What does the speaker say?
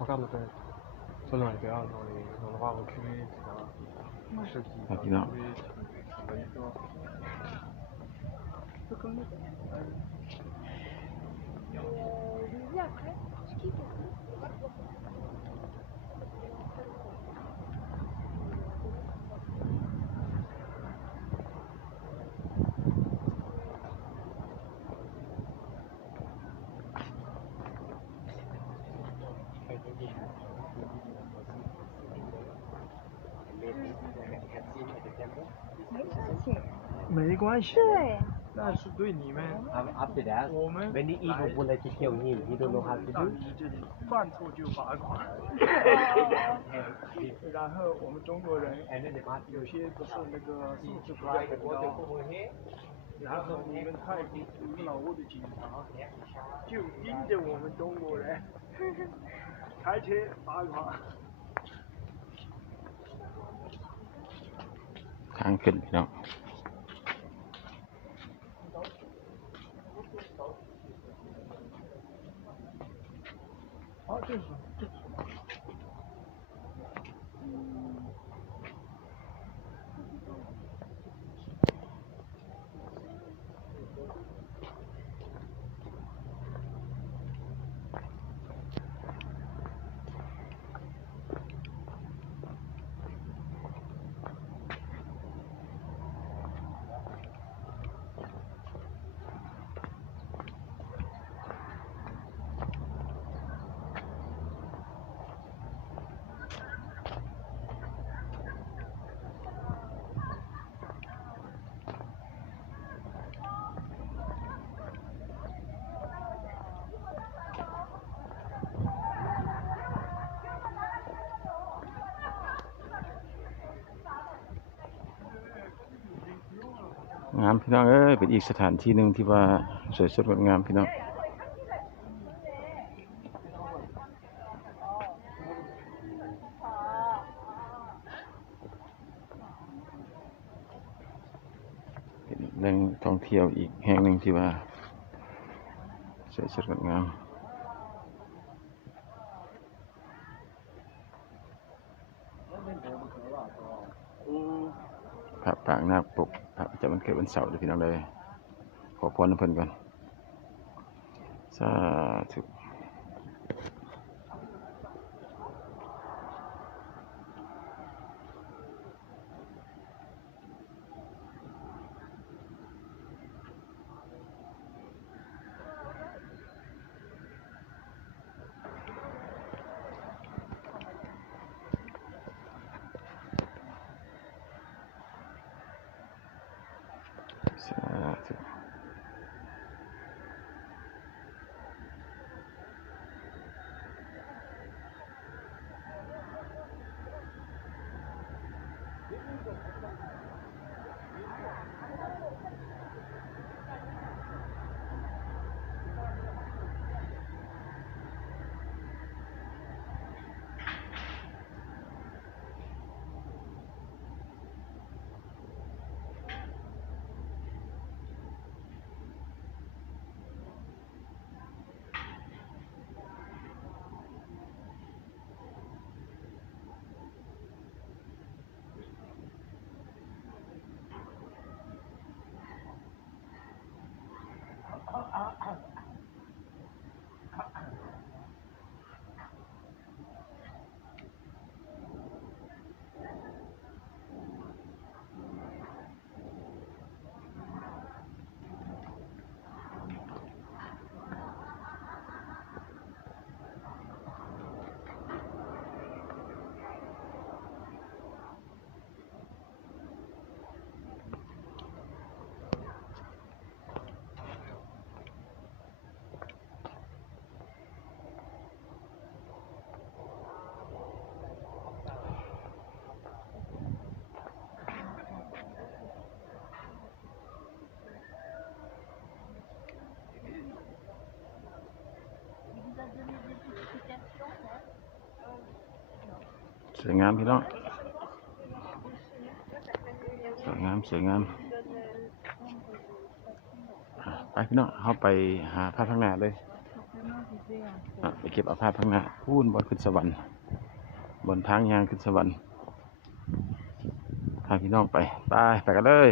regarde le selon les périodes, dans les endroits reculés, etc. Ceux qui peuvent trouver, sont pas du tout. Un peu comme nous. Je me dis après, je kiffe aussi.没关系。对。那是对你们。After that, 我们 when he eat open like he kill him, he don't know how to do. 这里犯错就罚款。然后我们中国人有些不是那个素质不太高，然后你们泰国老挝的警察就盯着我们中国人，开车罚款。ทางขึ้นพี่น้อง啊，这是。งามพี่น้องเอ้ยเป็นอีกสถานที่หนึ่งที่ว่าสวยสดงดงามพี่น้องเป็นแหล่งท่องเที่ยวอีกแห่งหนึ่งที่ว่าสวยสดงดงามพระปรางนาคปกพระประจำวันเกิดวันเสาร์เดี๋ยวพี่น้องเลยขอพรน้ำเพิ่นก่อนสาธุสาธุสวยงามพี่น้องสวยงามสวยงามไปพี่น้องเข้าไปหาพระข้างหน้าเลย Forcément, j'étais un peu ไปเก็บเอาภาพข้างหน้าพูนบนขึ้นสวรรค์บนทางยางขึ้นสวรรค์พาพี่น้องไปกันเลย